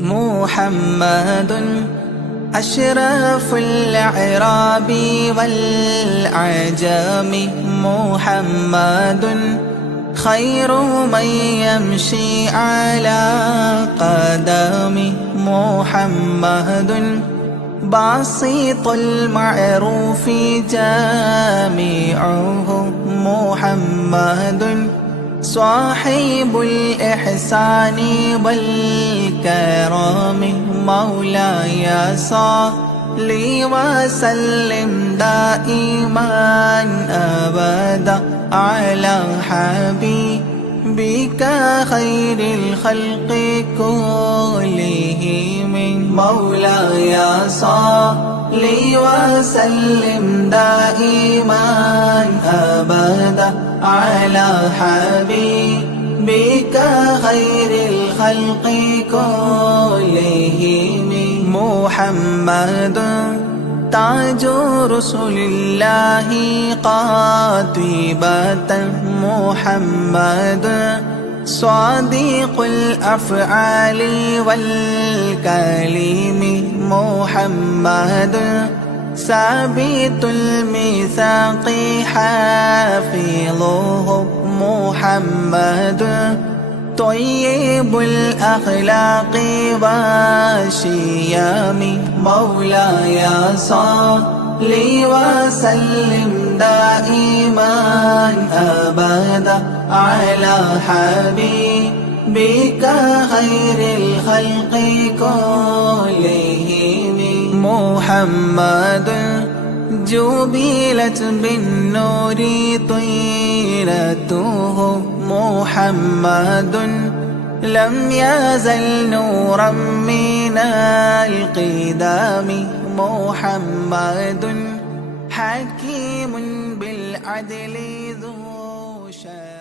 محمد أشرف الأعراب والعجم محمد خير من يمشي على قدم. محمد بسيط المعروف جامعه. محمد صاحب الإحسان والكرم مولاي صلي وسلم دائما أبدا على حبيبك خير الخلق كلهم. مولاي صلي وسلم دائما على حبيبك خير الخلق كلهم. محمد تاج رسل الله قاطبة. محمد صادق الأفعال والكلم. محمد ثابت الميثاق حافظه محمد. طيب الأخلاق والشيام مولاي صلي وسلم دائما أبدا على حبيبك خير الخلق كلهم. محمد جبلت بالنور طيرته محمد لم يزل نورا من القدام محمد حكيم بالعدل ذو شأن.